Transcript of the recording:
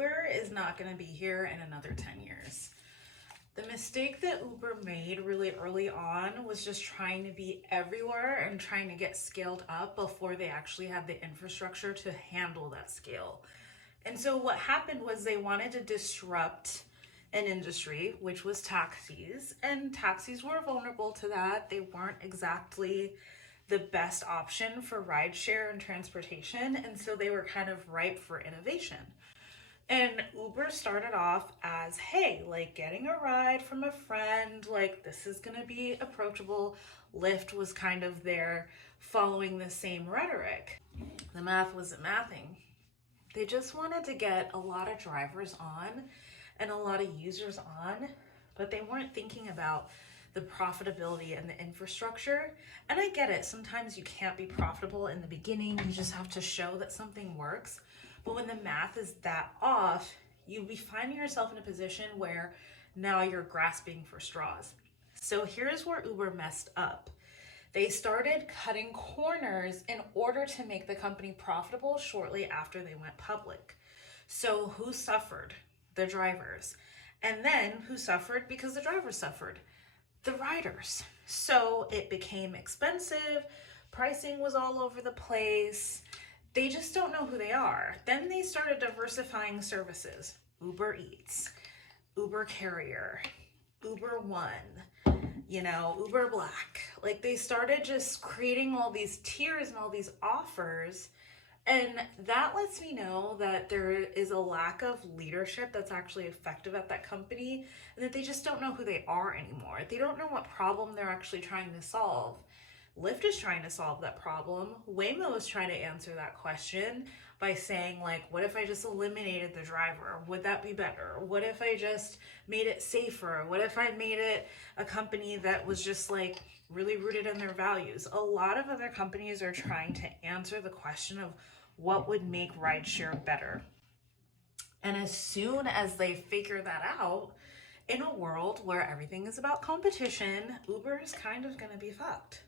Uber is not going to be here in another 10 years. The mistake that Uber made really early on was just trying to be everywhere and trying to get scaled up before they actually had the infrastructure to handle that scale. And so what happened was they wanted to disrupt an industry, which was taxis, and taxis were vulnerable to that. They weren't exactly the best option for rideshare and transportation, and so they were kind of ripe for innovation. And Uber started off as, hey, like getting a ride from a friend, like this is gonna be approachable. Lyft was kind of there following the same rhetoric. The math wasn't mathing. They just wanted to get a lot of drivers on and a lot of users on, but they weren't thinking about the profitability and the infrastructure. And I get it, sometimes you can't be profitable in the beginning, you just have to show that something works. But when the math is that off, you'll be finding yourself in a position where now you're grasping for straws. So here's where Uber messed up. They started cutting corners in order to make the company profitable shortly after they went public. So who suffered? The drivers. And then who suffered because the drivers suffered? The riders. So it became expensive, pricing was all over the place. They just don't know who they are. Then they started diversifying services. Uber Eats, Uber Carrier, Uber One, Uber Black. Like they started just creating all these tiers and all these offers. And that lets me know that there is a lack of leadership that's actually effective at that company, and that they just don't know who they are anymore. They don't know what problem they're actually trying to solve. Lyft is trying to solve that problem. Waymo is trying to answer that question by saying, like, what if I just eliminated the driver? Would that be better? What if I just made it safer? What if I made it a company that was just like really rooted in their values? A lot of other companies are trying to answer the question of what would make rideshare better. And as soon as they figure that out, in a world where everything is about competition, Uber is kind of going to be fucked.